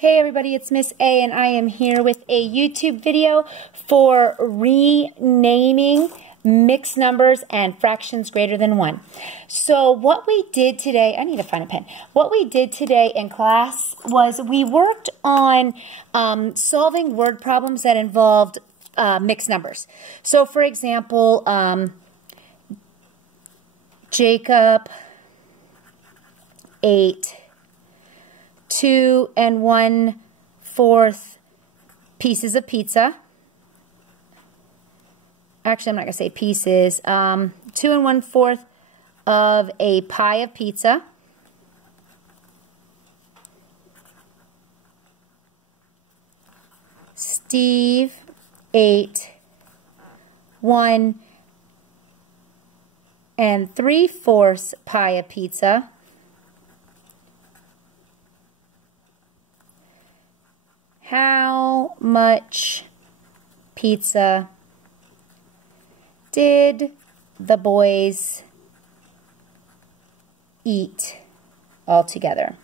Hey everybody, it's Miss A and I am here with a YouTube video for renaming mixed numbers and fractions greater than 1. So what we did today, I need to find a pen. What we did today in class was we worked on solving word problems that involved mixed numbers. So for example, Jacob ate 2 1/4 pieces of pizza. Actually, I'm not going to say pieces. 2 1/4 of a pie of pizza. Steve ate 1 3/4 pie of pizza. How much pizza did the boys eat altogether?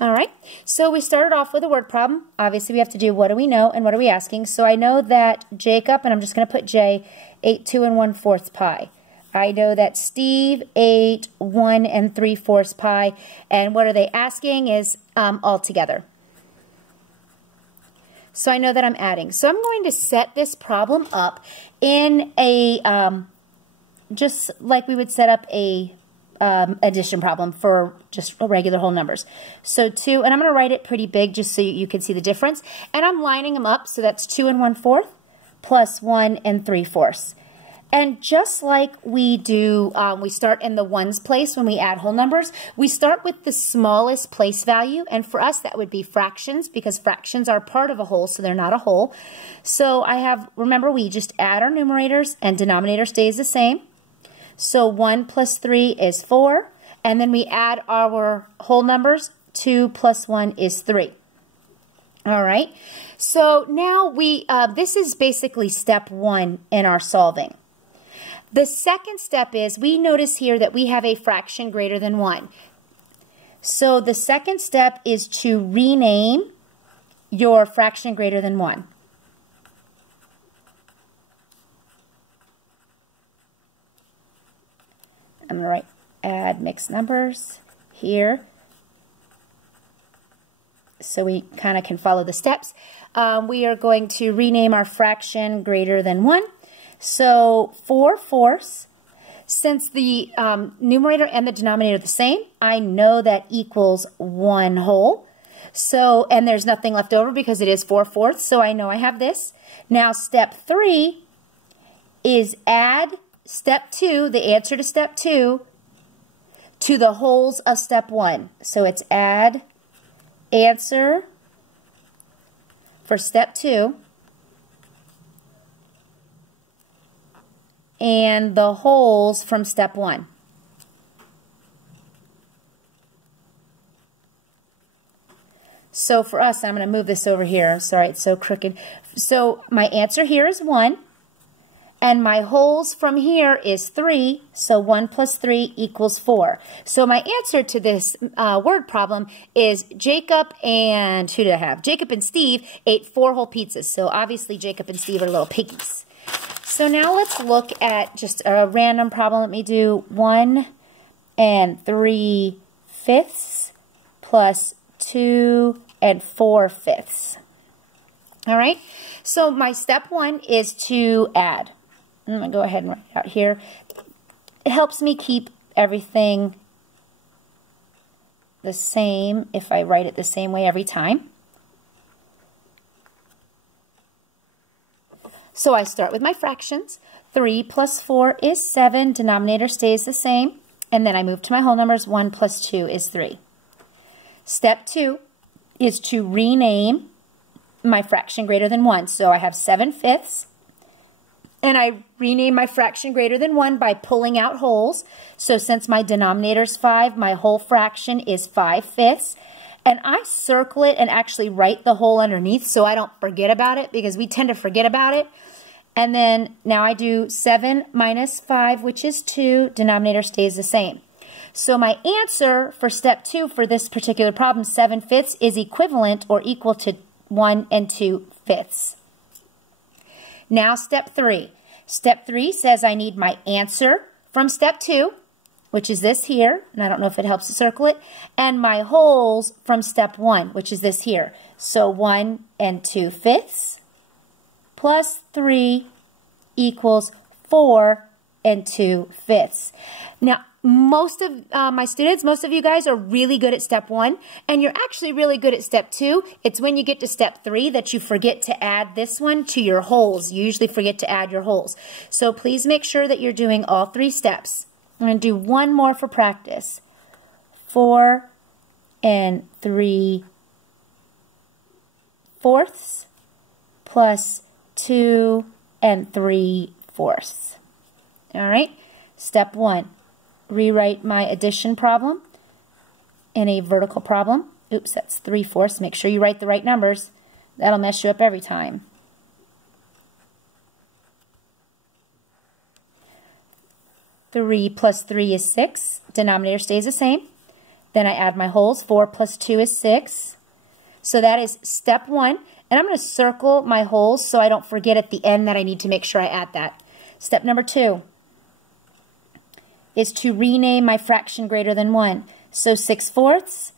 All right, so we started off with a word problem. Obviously, we have to do what do we know and what are we asking. So I know that Jacob, and I'm just going to put J, ate 2 1/4 pie. I know that Steve ate 1 3/4 pie, and what are they asking is all together. So I know that I'm adding. So I'm going to set this problem up in a, just like we would set up a addition problem for just regular whole numbers. So 2, and I'm going to write it pretty big just so you can see the difference. And I'm lining them up, so that's 2 1/4 plus 1 3/4. And just like we do, we start in the ones place when we add whole numbers, we start with the smallest place value, and for us that would be fractions, because fractions are part of a whole, so they're not a whole. So I have, remember, we just add our numerators and denominator stays the same. So 1 plus 3 is 4, and then we add our whole numbers. 2 plus 1 is 3. All right, so now we, this is basically step 1 in our solving. The second step is we notice here that we have a fraction greater than 1. So the second step is to rename your fraction greater than 1. I'm going to write add mixed numbers here so we kind of can follow the steps. We are going to rename our fraction greater than 1. So 4/4, since the numerator and the denominator are the same, I know that equals 1 whole. So, and there's nothing left over because it is 4/4, so I know I have this. Now step 3 is add step 2, the answer to step 2, to the wholes of step 1. So it's add answer for step 2 and the wholes from step 1. So for us, I'm going to move this over here. Sorry, it's so crooked. So my answer here is 1, and my wholes from here is 3, so 1 plus 3 equals 4. So my answer to this word problem is Jacob and, who did I have? Jacob and Steve ate 4 whole pizzas. So obviously Jacob and Steve are little piggies. So now let's look at just a random problem. Let me do 1 3/5 plus 2 4/5. All right, so my step 1 is to add. I'm going to go ahead and write it out here. It helps me keep everything the same if I write it the same way every time. So I start with my fractions. 3 plus 4 is 7. Denominator stays the same. And then I move to my whole numbers. 1 plus 2 is 3. Step 2 is to rename my fraction greater than 1. So I have 7/5. And I rename my fraction greater than 1 by pulling out wholes. So since my denominator is 5, my whole fraction is 5/5. And I circle it and actually write the whole underneath so I don't forget about it, because we tend to forget about it. And then now I do 7 minus 5, which is 2. Denominator stays the same. So my answer for step 2 for this particular problem, 7/5, is equivalent or equal to 1 2/5. Now step 3. Step 3 says I need my answer from step 2, which is this here, and I don't know if it helps to circle it, and my wholes from step 1, which is this here. So 1 2/5 plus 3 equals 4 2/5. Now, most of my students, most of you guys are really good at step 1, and you're actually really good at step 2. It's when you get to step 3 that you forget to add this one to your wholes. You usually forget to add your wholes. So please make sure that you're doing all 3 steps. I'm going to do one more for practice. 4 3/4 plus 2 3/4. All right, step 1. Rewrite my addition problem in a vertical problem. Oops, that's 3/4. Make sure you write the right numbers. That'll mess you up every time. Three plus 3 is 6. Denominator stays the same. Then I add my wholes. 4 plus 2 is 6. So that is step 1. And I'm going to circle my wholes so I don't forget at the end that I need to make sure I add that. Step number 2 is to rename my fraction greater than 1. So 6/4,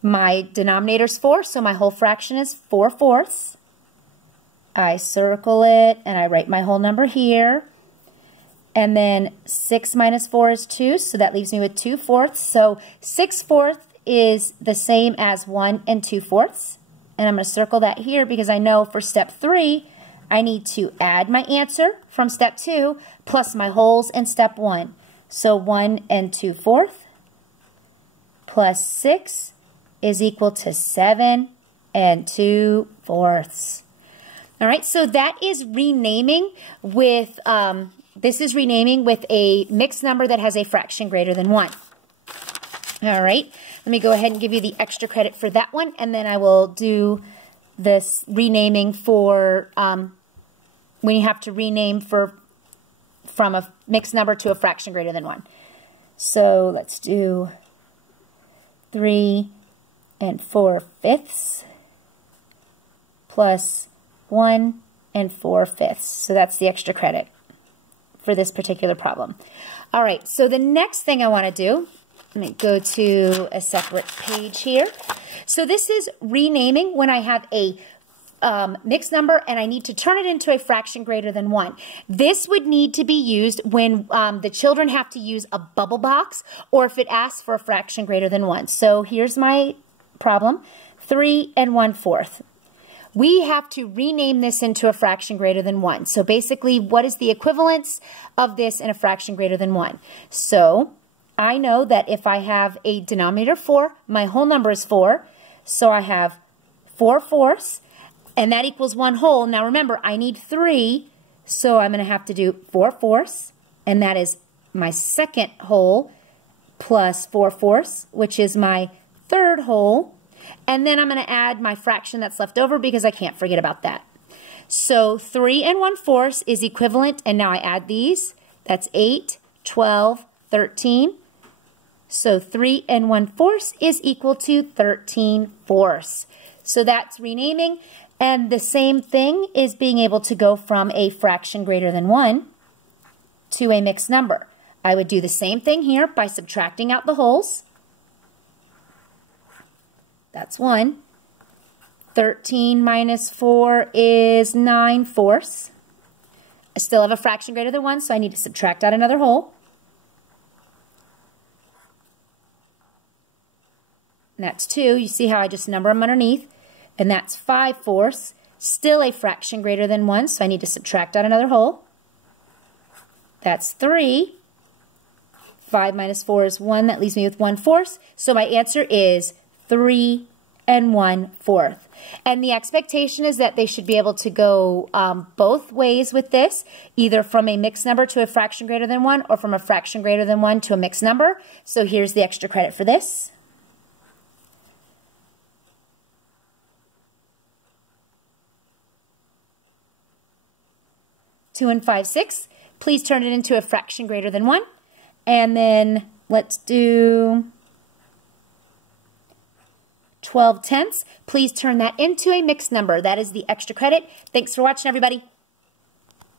my denominator's 4, so my whole fraction is 4/4. I circle it and I write my whole number here. And then 6 minus 4 is 2, so that leaves me with 2/4. So 6/4 is the same as 1 2/4. And I'm going to circle that here because I know for step 3, I need to add my answer from step 2 plus my wholes in step 1. So 1 2/4 plus 6 is equal to 7 2/4. All right, so that is renaming with, this is renaming with a mixed number that has a fraction greater than 1. All right, let me go ahead and give you the extra credit for that one, and then I will do this renaming for when you have to rename from a mixed number to a fraction greater than 1. So let's do 3 4/5 plus 1 4/5. So that's the extra credit for this particular problem. All right, so the next thing I want to do, let me go to a separate page here. So this is renaming when I have a mixed number and I need to turn it into a fraction greater than 1. This would need to be used when the children have to use a bubble box or if it asks for a fraction greater than 1. So here's my problem, 3 1/4. We have to rename this into a fraction greater than 1. So basically, what is the equivalence of this in a fraction greater than 1? So I know that if I have a denominator 4, my whole number is 4. So I have 4/4, and that equals 1 whole. Now remember, I need 3, so I'm going to have to do 4/4, and that is my second whole, plus 4/4, which is my third whole. And then I'm going to add my fraction that's left over because I can't forget about that. So 3 1/4 is equivalent, and now I add these. That's 8, 12, 13. So 3 1/4 is equal to 13/4. So that's renaming. And the same thing is being able to go from a fraction greater than 1 to a mixed number. I would do the same thing here by subtracting out the wholes. That's 1. 13 minus 4 is 9/4. I still have a fraction greater than 1, so I need to subtract out another whole. And that's 2. You see how I just number them underneath. And that's 5/4. Still a fraction greater than 1, so I need to subtract out another whole. That's 3. 5 minus 4 is 1. That leaves me with 1/4. So my answer is 3 1/4. And the expectation is that they should be able to go both ways with this, either from a mixed number to a fraction greater than 1 or from a fraction greater than 1 to a mixed number. So here's the extra credit for this. Two and 5/6. Please turn it into a fraction greater than 1. And then let's do 12 tenths. Please turn that into a mixed number. That is the extra credit. Thanks for watching, everybody.